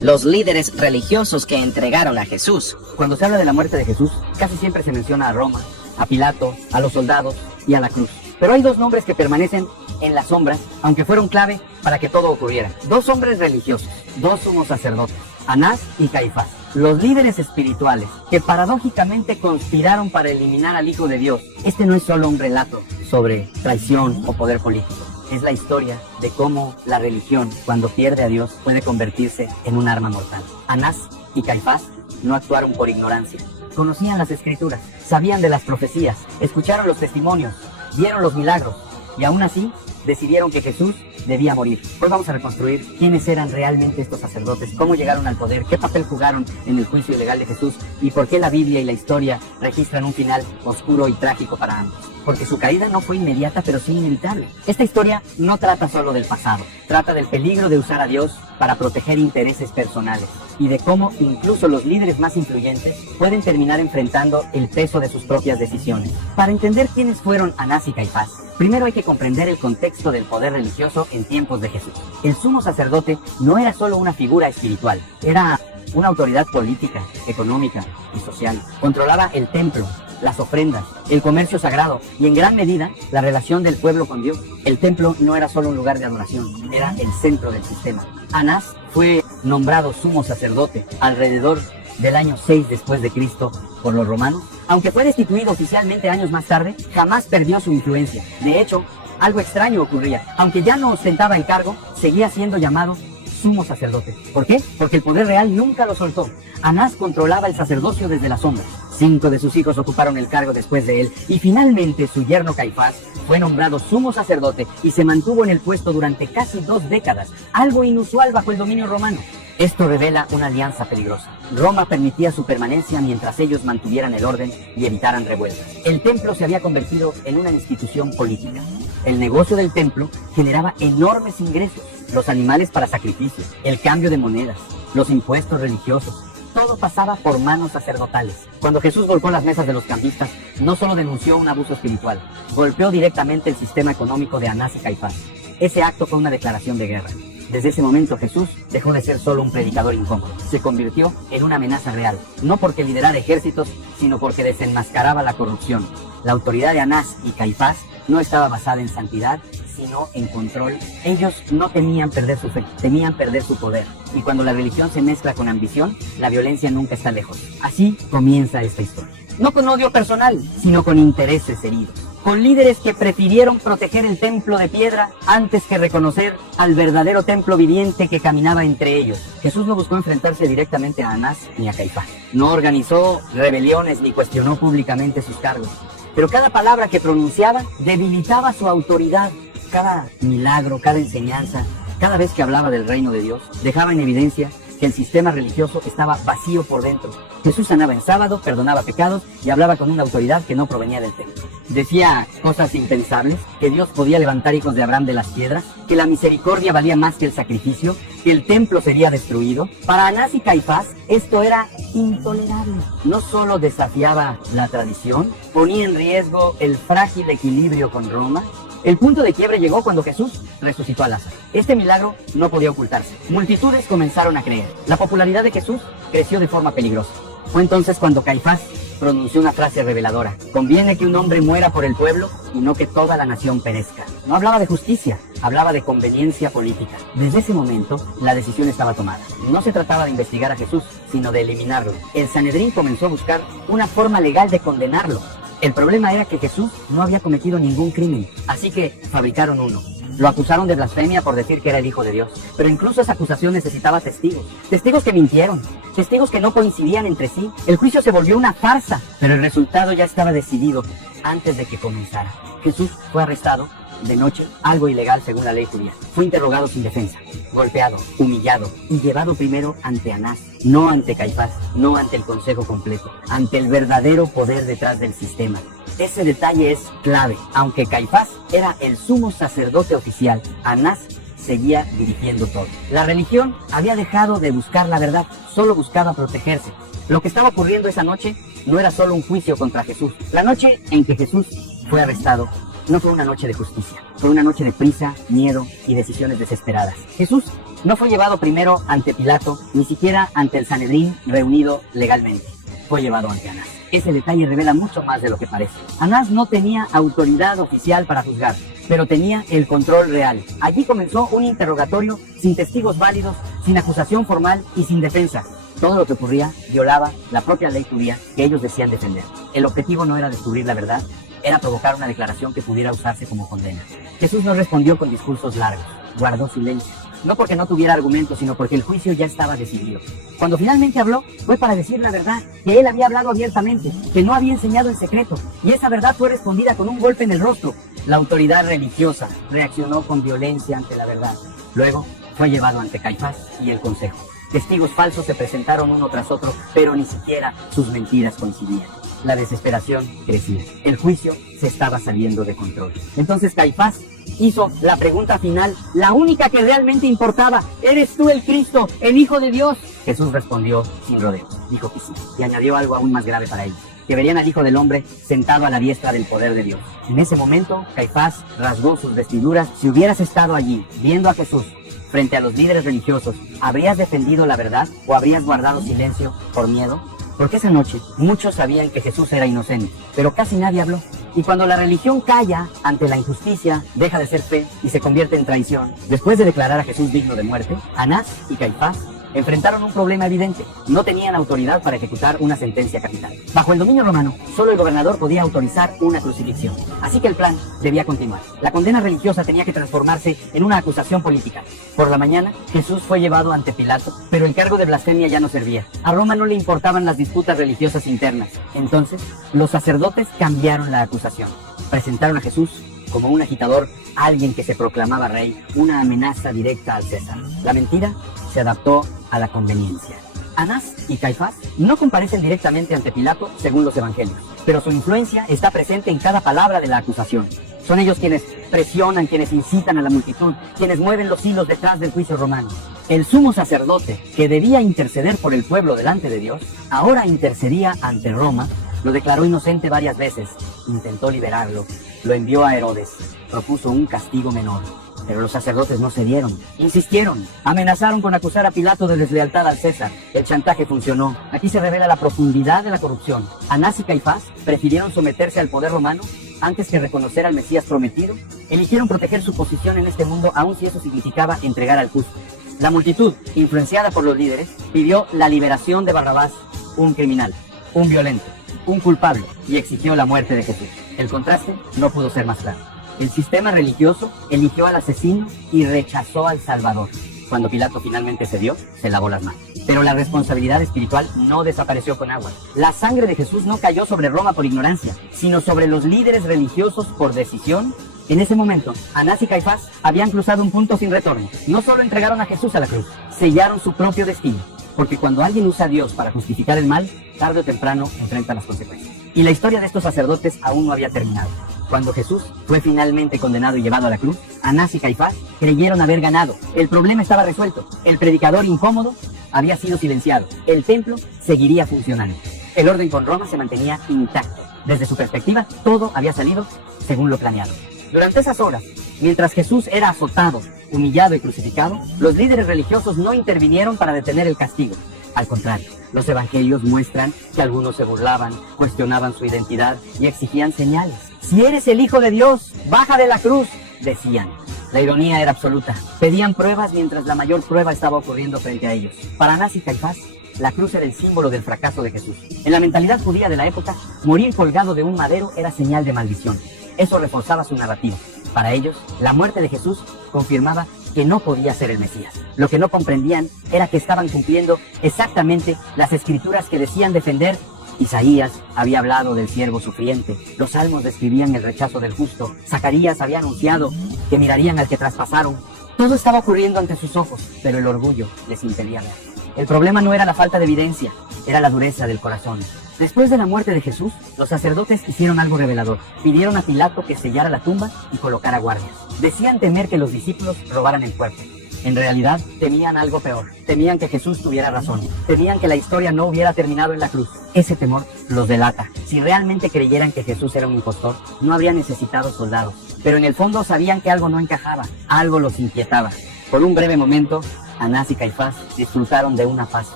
Los líderes religiosos que entregaron a Jesús. Cuando se habla de la muerte de Jesús, casi siempre se menciona a Roma, a Pilato, a los soldados y a la cruz. Pero hay dos nombres que permanecen en las sombras, aunque fueron clave para que todo ocurriera. Dos hombres religiosos, dos sumos sacerdotes, Anás y Caifás. Los líderes espirituales que paradójicamente conspiraron para eliminar al Hijo de Dios. Este no es solo un relato sobre traición o poder político. Es la historia de cómo la religión, cuando pierde a Dios, puede convertirse en un arma mortal. Anás y Caifás no actuaron por ignorancia. Conocían las escrituras, sabían de las profecías, escucharon los testimonios, vieron los milagros y aún así decidieron que Jesús debía morir. Hoy vamos a reconstruir quiénes eran realmente estos sacerdotes, cómo llegaron al poder, qué papel jugaron en el juicio ilegal de Jesús y por qué la Biblia y la historia registran un final oscuro y trágico para ambos. Porque su caída no fue inmediata, pero sí inevitable. Esta historia no trata solo del pasado, trata del peligro de usar a Dios para proteger intereses personales y de cómo incluso los líderes más influyentes pueden terminar enfrentando el peso de sus propias decisiones. Para entender quiénes fueron Anás y Caifás, primero hay que comprender el contexto del poder religioso en tiempos de Jesús. El sumo sacerdote no era solo una figura espiritual, era una autoridad política, económica y social. Controlaba el templo, las ofrendas, el comercio sagrado y en gran medida la relación del pueblo con Dios. El templo no era solo un lugar de adoración, era el centro del sistema. Anás fue nombrado sumo sacerdote alrededor del año 6 después de Cristo por los romanos. Aunque fue destituido oficialmente años más tarde, jamás perdió su influencia. De hecho, algo extraño ocurría. Aunque ya no ostentaba el cargo, seguía siendo llamado sumo sacerdote. ¿Por qué? Porque el poder real nunca lo soltó. Anás controlaba el sacerdocio desde las sombras. 5 de sus hijos ocuparon el cargo después de él y finalmente su yerno Caifás fue nombrado sumo sacerdote y se mantuvo en el puesto durante casi 2 décadas, algo inusual bajo el dominio romano. Esto revela una alianza peligrosa. Roma permitía su permanencia mientras ellos mantuvieran el orden y evitaran revueltas. El templo se había convertido en una institución política. El negocio del templo generaba enormes ingresos. Los animales para sacrificio, el cambio de monedas, los impuestos religiosos. Todo pasaba por manos sacerdotales. Cuando Jesús golpeó las mesas de los cambistas, no solo denunció un abuso espiritual, golpeó directamente el sistema económico de Anás y Caifás. Ese acto fue una declaración de guerra. Desde ese momento Jesús dejó de ser solo un predicador incómodo. Se convirtió en una amenaza real, no porque liderara ejércitos, sino porque desenmascaraba la corrupción. La autoridad de Anás y Caifás no estaba basada en santidad, sino en control. Ellos no temían perder su fe, temían perder su poder. Y cuando la religión se mezcla con ambición, la violencia nunca está lejos. Así comienza esta historia. No con odio personal, sino con intereses heridos. Con líderes que prefirieron proteger el templo de piedra antes que reconocer al verdadero templo viviente que caminaba entre ellos. Jesús no buscó enfrentarse directamente a Anás ni a Caifás. No organizó rebeliones ni cuestionó públicamente sus cargos. Pero cada palabra que pronunciaba debilitaba su autoridad. Cada milagro, cada enseñanza, cada vez que hablaba del reino de Dios, dejaba en evidencia que el sistema religioso estaba vacío por dentro. Jesús sanaba en sábado, perdonaba pecados y hablaba con una autoridad que no provenía del templo. Decía cosas impensables, que Dios podía levantar hijos de Abraham de las piedras, que la misericordia valía más que el sacrificio, que el templo sería destruido. Para Anás y Caifás, esto era intolerable. No solo desafiaba la tradición, ponía en riesgo el frágil equilibrio con Roma. El punto de quiebre llegó cuando Jesús resucitó a Lázaro. Este milagro no podía ocultarse. Multitudes comenzaron a creer. La popularidad de Jesús creció de forma peligrosa. Fue entonces cuando Caifás pronunció una frase reveladora. Conviene que un hombre muera por el pueblo y no que toda la nación perezca. No hablaba de justicia, hablaba de conveniencia política. Desde ese momento, la decisión estaba tomada. No se trataba de investigar a Jesús, sino de eliminarlo. El Sanedrín comenzó a buscar una forma legal de condenarlo. El problema era que Jesús no había cometido ningún crimen, así que fabricaron uno. Lo acusaron de blasfemia por decir que era el Hijo de Dios. Pero incluso esa acusación necesitaba testigos. Testigos que mintieron. Testigos que no coincidían entre sí. El juicio se volvió una farsa. Pero el resultado ya estaba decidido antes de que comenzara. Jesús fue arrestado de noche, algo ilegal según la ley judía. Fue interrogado sin defensa, golpeado, humillado y llevado primero ante Anás, no ante Caifás, no ante el consejo completo, ante el verdadero poder detrás del sistema. Ese detalle es clave. Aunque Caifás era el sumo sacerdote oficial, Anás seguía dirigiendo todo. La religión había dejado de buscar la verdad, solo buscaba protegerse. Lo que estaba ocurriendo esa noche no era solo un juicio contra Jesús. La noche en que Jesús fue arrestado no fue una noche de justicia, fue una noche de prisa, miedo y decisiones desesperadas. Jesús No fue llevado primero ante Pilato, ni siquiera ante el Sanedrín reunido legalmente. Fue llevado ante Anás. Ese detalle revela mucho más de lo que parece. Anás no tenía autoridad oficial para juzgar, pero tenía el control real. Allí comenzó un interrogatorio sin testigos válidos, sin acusación formal y sin defensa. Todo lo que ocurría violaba la propia ley judía que ellos decían defender. El objetivo no era descubrir la verdad, era provocar una declaración que pudiera usarse como condena. Jesús no respondió con discursos largos, guardó silencio. No porque no tuviera argumentos, sino porque el juicio ya estaba decidido. Cuando finalmente habló, fue para decir la verdad, que él había hablado abiertamente, que no había enseñado en secreto, y esa verdad fue respondida con un golpe en el rostro. La autoridad religiosa reaccionó con violencia ante la verdad. Luego, fue llevado ante Caifás y el consejo. Testigos falsos se presentaron uno tras otro, pero ni siquiera sus mentiras coincidían. La desesperación crecía. El juicio se estaba saliendo de control. Entonces Caifás hizo la pregunta final, la única que realmente importaba. ¿Eres tú el Cristo, el Hijo de Dios? Jesús respondió sin rodeos. Dijo que sí. Y añadió algo aún más grave para ellos, que verían al Hijo del Hombre sentado a la diestra del poder de Dios. En ese momento, Caifás rasgó sus vestiduras. Si hubieras estado allí, viendo a Jesús frente a los líderes religiosos, ¿habrías defendido la verdad o habrías guardado silencio por miedo? Porque esa noche muchos sabían que Jesús era inocente, pero casi nadie habló. Y cuando la religión calla ante la injusticia, deja de ser fe y se convierte en traición. Después de declarar a Jesús digno de muerte, Anás y Caifás enfrentaron un problema evidente. No tenían autoridad para ejecutar una sentencia capital. Bajo el dominio romano, solo el gobernador podía autorizar una crucifixión. Así que el plan debía continuar. La condena religiosa tenía que transformarse en una acusación política. Por la mañana, Jesús fue llevado ante Pilato, pero el cargo de blasfemia ya no servía. A Roma no le importaban las disputas religiosas internas. Entonces, los sacerdotes cambiaron la acusación. Presentaron a Jesús como un agitador, alguien que se proclamaba rey, una amenaza directa al César. La mentira se adaptó a la conveniencia. Anás y Caifás no comparecen directamente ante Pilato según los evangelios, pero su influencia está presente en cada palabra de la acusación. Son ellos quienes presionan, quienes incitan a la multitud, quienes mueven los hilos detrás del juicio romano. El sumo sacerdote, que debía interceder por el pueblo delante de Dios, ahora intercedía ante Roma, lo declaró inocente varias veces, intentó liberarlo, lo envió a Herodes, propuso un castigo menor. Pero los sacerdotes no cedieron, insistieron, amenazaron con acusar a Pilato de deslealtad al César. El chantaje funcionó. Aquí se revela la profundidad de la corrupción. Anás y Caifás prefirieron someterse al poder romano antes que reconocer al Mesías prometido. Eligieron proteger su posición en este mundo, aun si eso significaba entregar al justo. La multitud, influenciada por los líderes, pidió la liberación de Barrabás, un criminal, un violento, un culpable, y exigió la muerte de Jesús. El contraste no pudo ser más claro. El sistema religioso eligió al asesino y rechazó al Salvador. Cuando Pilato finalmente cedió, se lavó las manos. Pero la responsabilidad espiritual no desapareció con agua. La sangre de Jesús no cayó sobre Roma por ignorancia, sino sobre los líderes religiosos por decisión. En ese momento, Anás y Caifás habían cruzado un punto sin retorno. No solo entregaron a Jesús a la cruz, sellaron su propio destino. Porque cuando alguien usa a Dios para justificar el mal, tarde o temprano enfrenta las consecuencias. Y la historia de estos sacerdotes aún no había terminado. Cuando Jesús fue finalmente condenado y llevado a la cruz, Anás y Caifás creyeron haber ganado. El problema estaba resuelto. El predicador incómodo había sido silenciado. El templo seguiría funcionando. El orden con Roma se mantenía intacto. Desde su perspectiva, todo había salido según lo planeado. Durante esas horas, mientras Jesús era azotado, humillado y crucificado, los líderes religiosos no intervinieron para detener el castigo. Al contrario, los evangelios muestran que algunos se burlaban, cuestionaban su identidad y exigían señales. «Si eres el Hijo de Dios, baja de la cruz», decían. La ironía era absoluta. Pedían pruebas mientras la mayor prueba estaba ocurriendo frente a ellos. Para Anás y Caifás, la cruz era el símbolo del fracaso de Jesús. En la mentalidad judía de la época, morir colgado de un madero era señal de maldición. Eso reforzaba su narrativa. Para ellos, la muerte de Jesús confirmaba que no podía ser el Mesías. Lo que no comprendían era que estaban cumpliendo exactamente las escrituras que decían defender. Isaías había hablado del siervo sufriente, los salmos describían el rechazo del justo, Zacarías había anunciado que mirarían al que traspasaron. Todo estaba ocurriendo ante sus ojos, pero el orgullo les impedía ver. El problema no era la falta de evidencia, era la dureza del corazón. Después de la muerte de Jesús, los sacerdotes hicieron algo revelador. Pidieron a Pilato que sellara la tumba y colocara guardias. Decían temer que los discípulos robaran el cuerpo. En realidad, temían algo peor. Temían que Jesús tuviera razón. Temían que la historia no hubiera terminado en la cruz. Ese temor los delata. Si realmente creyeran que Jesús era un impostor, no habrían necesitado soldados. Pero en el fondo sabían que algo no encajaba. Algo los inquietaba. Por un breve momento, Anás y Caifás disfrutaron de una paz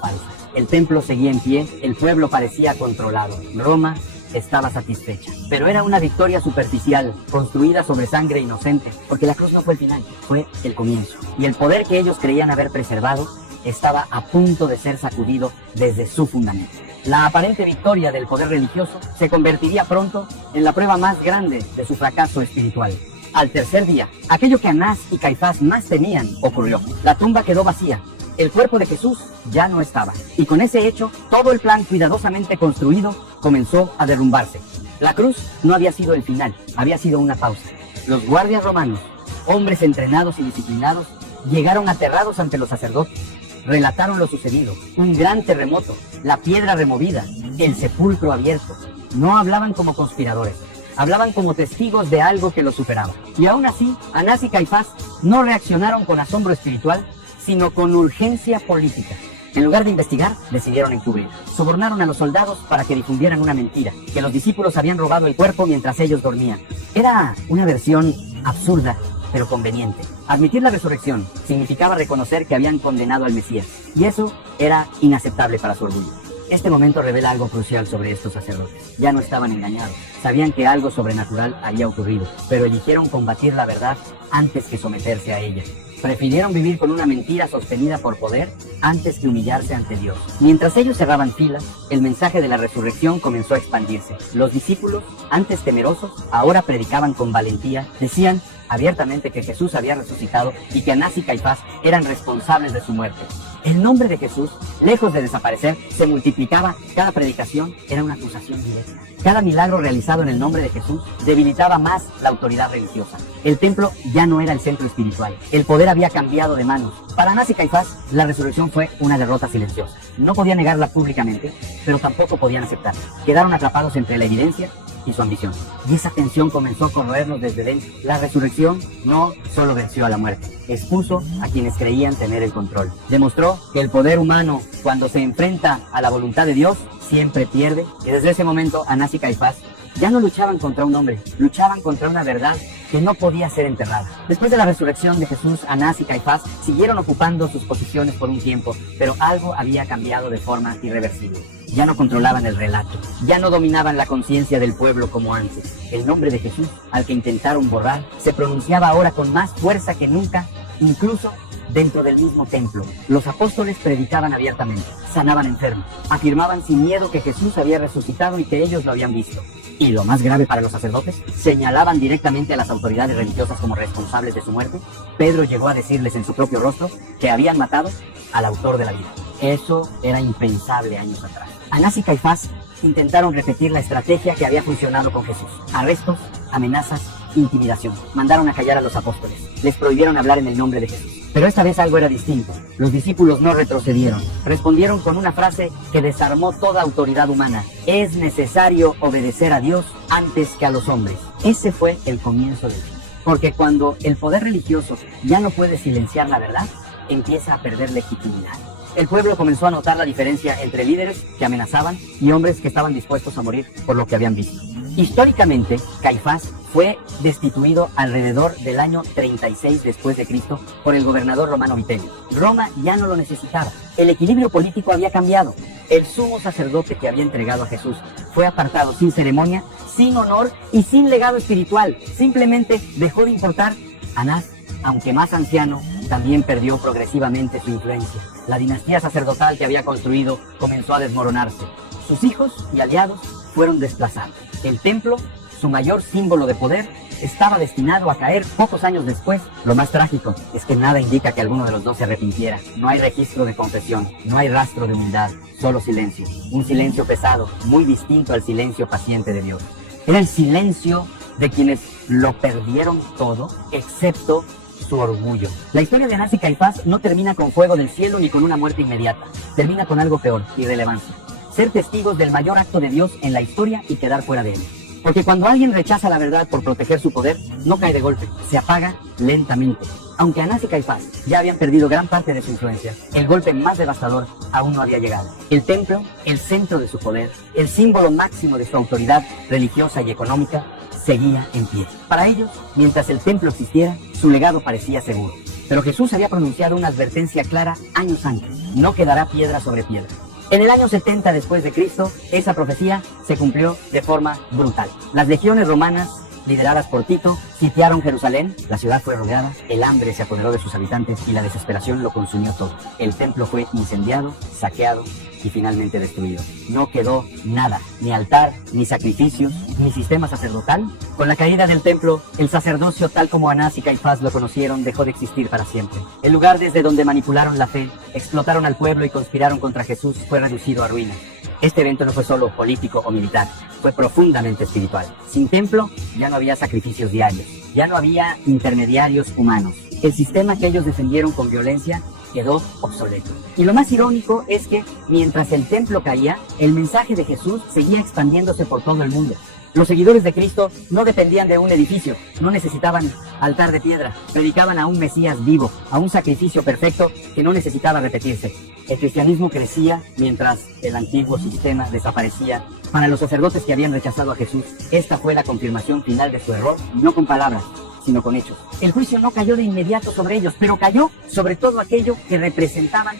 falsa. El templo seguía en pie, el pueblo parecía controlado. Roma estaba satisfecha. Pero era una victoria superficial, construida sobre sangre inocente, porque la cruz no fue el final, fue el comienzo. Y el poder que ellos creían haber preservado estaba a punto de ser sacudido desde su fundamento. La aparente victoria del poder religioso se convertiría pronto en la prueba más grande de su fracaso espiritual. Al tercer día, aquello que Anás y Caifás más temían ocurrió. La tumba quedó vacía. El cuerpo de Jesús ya no estaba. Y con ese hecho, todo el plan cuidadosamente construido comenzó a derrumbarse. La cruz no había sido el final, había sido una pausa. Los guardias romanos, hombres entrenados y disciplinados, llegaron aterrados ante los sacerdotes. Relataron lo sucedido, un gran terremoto, la piedra removida, el sepulcro abierto. No hablaban como conspiradores, hablaban como testigos de algo que los superaba. Y aún así, Anás y Caifás no reaccionaron con asombro espiritual, sino con urgencia política. En lugar de investigar, decidieron encubrir. Sobornaron a los soldados para que difundieran una mentira, que los discípulos habían robado el cuerpo mientras ellos dormían. Era una versión absurda, pero conveniente. Admitir la resurrección significaba reconocer que habían condenado al Mesías, y eso era inaceptable para su orgullo. Este momento revela algo crucial sobre estos sacerdotes. Ya no estaban engañados, sabían que algo sobrenatural había ocurrido, pero eligieron combatir la verdad antes que someterse a ella. Prefirieron vivir con una mentira sostenida por poder antes que humillarse ante Dios. Mientras ellos cerraban filas, el mensaje de la resurrección comenzó a expandirse. Los discípulos, antes temerosos, ahora predicaban con valentía, decían abiertamente que Jesús había resucitado y que Anás y Caifás eran responsables de su muerte. El nombre de Jesús, lejos de desaparecer, se multiplicaba. Cada predicación era una acusación directa. Cada milagro realizado en el nombre de Jesús debilitaba más la autoridad religiosa. El templo ya no era el centro espiritual. El poder había cambiado de manos. Para Anás y Caifás, la resurrección fue una derrota silenciosa. No podían negarla públicamente, pero tampoco podían aceptarla. Quedaron atrapados entre la evidencia y su ambición. Y esa tensión comenzó a corroernos desde dentro. La resurrección no solo venció a la muerte, expuso a quienes creían tener el control. Demostró que el poder humano, cuando se enfrenta a la voluntad de Dios, siempre pierde. Y desde ese momento, Anás y Caifás ya no luchaban contra un hombre, luchaban contra una verdad que no podía ser enterrada. Después de la resurrección de Jesús, Anás y Caifás siguieron ocupando sus posiciones por un tiempo, pero algo había cambiado de forma irreversible. Ya no controlaban el relato, ya no dominaban la conciencia del pueblo como antes. El nombre de Jesús, al que intentaron borrar, se pronunciaba ahora con más fuerza que nunca, incluso dentro del mismo templo. Los apóstoles predicaban abiertamente, sanaban enfermos, afirmaban sin miedo que Jesús había resucitado y que ellos lo habían visto. Y lo más grave para los sacerdotes, señalaban directamente a las autoridades religiosas como responsables de su muerte. Pedro llegó a decirles en su propio rostro que habían matado al autor de la vida. Eso era impensable años atrás. Anás y Caifás intentaron repetir la estrategia que había funcionado con Jesús. Arrestos, amenazas, intimidación. Mandaron a callar a los apóstoles. Les prohibieron hablar en el nombre de Jesús. Pero esta vez algo era distinto. Los discípulos no retrocedieron. Respondieron con una frase que desarmó toda autoridad humana. Es necesario obedecer a Dios antes que a los hombres. Ese fue el comienzo del fin. Porque cuando el poder religioso ya no puede silenciar la verdad, empieza a perder legitimidad. El pueblo comenzó a notar la diferencia entre líderes que amenazaban y hombres que estaban dispuestos a morir por lo que habían visto. Históricamente, Caifás fue destituido alrededor del año 36 después de Cristo por el gobernador romano Vitelio. Roma ya no lo necesitaba. El equilibrio político había cambiado. El sumo sacerdote que había entregado a Jesús fue apartado sin ceremonia, sin honor y sin legado espiritual. Simplemente dejó de importar. Anás, aunque más anciano, también perdió progresivamente su influencia. La dinastía sacerdotal que había construido comenzó a desmoronarse. Sus hijos y aliados fueron desplazados. El templo, su mayor símbolo de poder, estaba destinado a caer pocos años después. Lo más trágico es que nada indica que alguno de los dos se arrepintiera. No hay registro de confesión, no hay rastro de humildad, solo silencio. Un silencio pesado, muy distinto al silencio paciente de Dios. Era el silencio de quienes lo perdieron todo, excepto su orgullo. La historia de Anás y Caifás no termina con fuego del cielo ni con una muerte inmediata. Termina con algo peor, irrelevancia. Ser testigos del mayor acto de Dios en la historia y quedar fuera de él. Porque cuando alguien rechaza la verdad por proteger su poder, no cae de golpe, se apaga lentamente. Aunque Anás y Caifás ya habían perdido gran parte de su influencia, el golpe más devastador aún no había llegado. El templo, el centro de su poder, el símbolo máximo de su autoridad religiosa y económica, seguía en pie. Para ellos, mientras el templo existiera, su legado parecía seguro. Pero Jesús había pronunciado una advertencia clara años antes: no quedará piedra sobre piedra. En el año 70 después de Cristo, esa profecía se cumplió de forma brutal. Las legiones romanas, lideradas por Tito, sitiaron Jerusalén, la ciudad fue rodeada, el hambre se apoderó de sus habitantes y la desesperación lo consumió todo. El templo fue incendiado, saqueado y finalmente destruido. No quedó nada, ni altar, ni sacrificios, ni sistema sacerdotal. Con la caída del templo, el sacerdocio tal como Anás y Caifás lo conocieron dejó de existir para siempre. El lugar desde donde manipularon la fe, explotaron al pueblo y conspiraron contra Jesús fue reducido a ruinas. Este evento no fue solo político o militar, fue profundamente espiritual. Sin templo, ya no había sacrificios diarios, ya no había intermediarios humanos. El sistema que ellos defendieron con violencia quedó obsoleto. Y lo más irónico es que, mientras el templo caía, el mensaje de Jesús seguía expandiéndose por todo el mundo. Los seguidores de Cristo no dependían de un edificio, no necesitaban altar de piedra, predicaban a un Mesías vivo, a un sacrificio perfecto que no necesitaba repetirse. El cristianismo crecía mientras el antiguo sistema desaparecía. Para los sacerdotes que habían rechazado a Jesús, esta fue la confirmación final de su error, no con palabras, sino con hechos. El juicio no cayó de inmediato sobre ellos, pero cayó sobre todo aquello que representaban.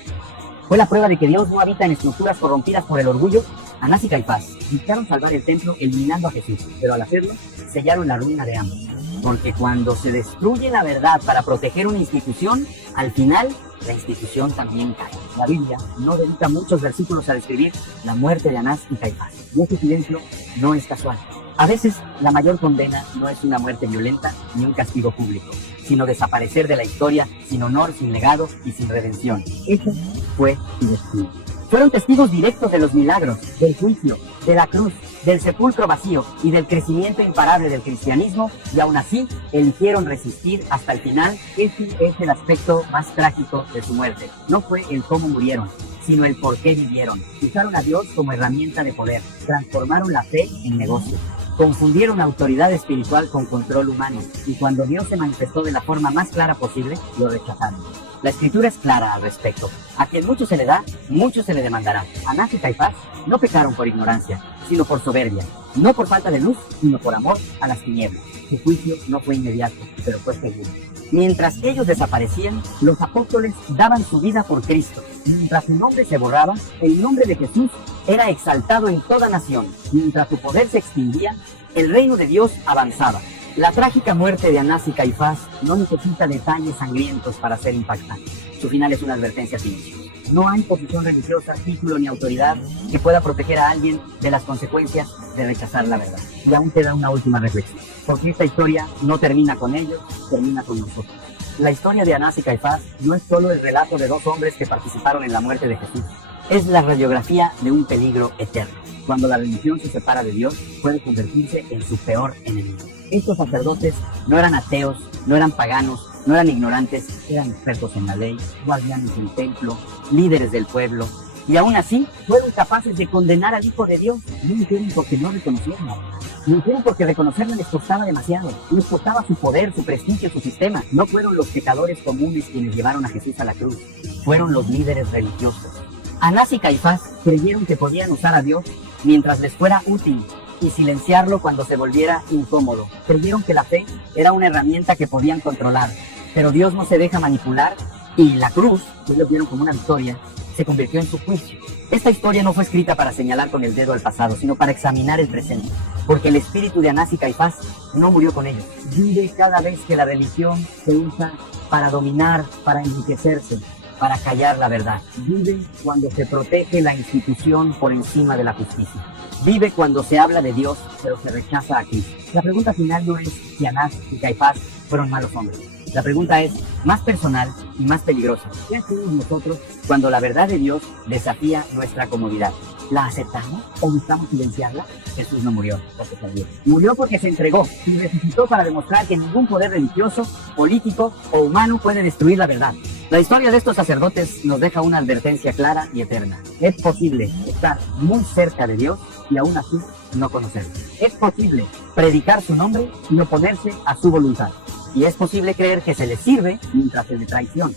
Fue la prueba de que Dios no habita en estructuras corrompidas por el orgullo. Anás y Caifás buscaron salvar el templo eliminando a Jesús, pero al hacerlo, sellaron la ruina de ambos. Porque cuando se destruye la verdad para proteger una institución, al final, la institución también cae. La Biblia no dedica muchos versículos a describir la muerte de Anás y Caifás. Y este silencio no es casual. A veces, la mayor condena no es una muerte violenta ni un castigo público, sino desaparecer de la historia sin honor, sin legado y sin redención. Ese fue su destino. Fueron testigos directos de los milagros, del juicio, de la cruz, del sepulcro vacío y del crecimiento imparable del cristianismo, y aún así eligieron resistir hasta el final. Ese es el aspecto más trágico de su muerte. No fue el cómo murieron, sino el por qué vivieron. Usaron a Dios como herramienta de poder, transformaron la fe en negocio. Confundieron autoridad espiritual con control humano, y cuando Dios se manifestó de la forma más clara posible, lo rechazaron. La escritura es clara al respecto. A quien mucho se le da, mucho se le demandará. Anás y Caifás no pecaron por ignorancia, sino por soberbia, no por falta de luz, sino por amor a las tinieblas. Su juicio no fue inmediato, pero fue seguro. Mientras ellos desaparecían, los apóstoles daban su vida por Cristo. Mientras su nombre se borraba, el nombre de Jesús era exaltado en toda nación. Mientras su poder se extinguía, el reino de Dios avanzaba. La trágica muerte de Anás y Caifás no necesita detalles sangrientos para ser impactante. Su final es una advertencia silenciosa. No hay posición religiosa, título ni autoridad que pueda proteger a alguien de las consecuencias de rechazar la verdad. Y aún te da una última reflexión, porque esta historia no termina con ellos, termina con nosotros. La historia de Anás y Caifás no es solo el relato de dos hombres que participaron en la muerte de Jesús. Es la radiografía de un peligro eterno. Cuando la religión se separa de Dios, puede convertirse en su peor enemigo. Estos sacerdotes no eran ateos, no eran paganos, no eran ignorantes, eran expertos en la ley, guardianes del templo, líderes del pueblo, y aún así fueron capaces de condenar al Hijo de Dios. No lo hicieron porque no reconocieron la verdad. Lo hicieron porque reconocerlo les costaba demasiado. Les costaba su poder, su prestigio, su sistema. No fueron los pecadores comunes quienes llevaron a Jesús a la cruz. Fueron los líderes religiosos. Anás y Caifás creyeron que podían usar a Dios mientras les fuera útil y silenciarlo cuando se volviera incómodo. Creyeron que la fe era una herramienta que podían controlar, pero Dios no se deja manipular, y la cruz, que ellos vieron como una victoria, se convirtió en su juicio. Esta historia no fue escrita para señalar con el dedo al pasado, sino para examinar el presente, porque el espíritu de Anás y Caifás no murió con ellos. Vive cada vez que la religión se usa para dominar, para enriquecerse, para callar la verdad. Vive cuando se protege la institución por encima de la justicia. Vive cuando se habla de Dios, pero se rechaza a Cristo. La pregunta final no es si Anás y Caifás fueron malos hombres. La pregunta es más personal y más peligrosa. ¿Qué hacemos nosotros cuando la verdad de Dios desafía nuestra comodidad? ¿La aceptamos o buscamos silenciarla? Jesús no murió porque salió. Murió porque se entregó y resucitó para demostrar que ningún poder religioso, político o humano puede destruir la verdad. La historia de estos sacerdotes nos deja una advertencia clara y eterna. Es posible estar muy cerca de Dios y aún así no conocerlo. Es posible predicar su nombre y oponerse a su voluntad. Y es posible creer que se le sirve mientras se le traiciona.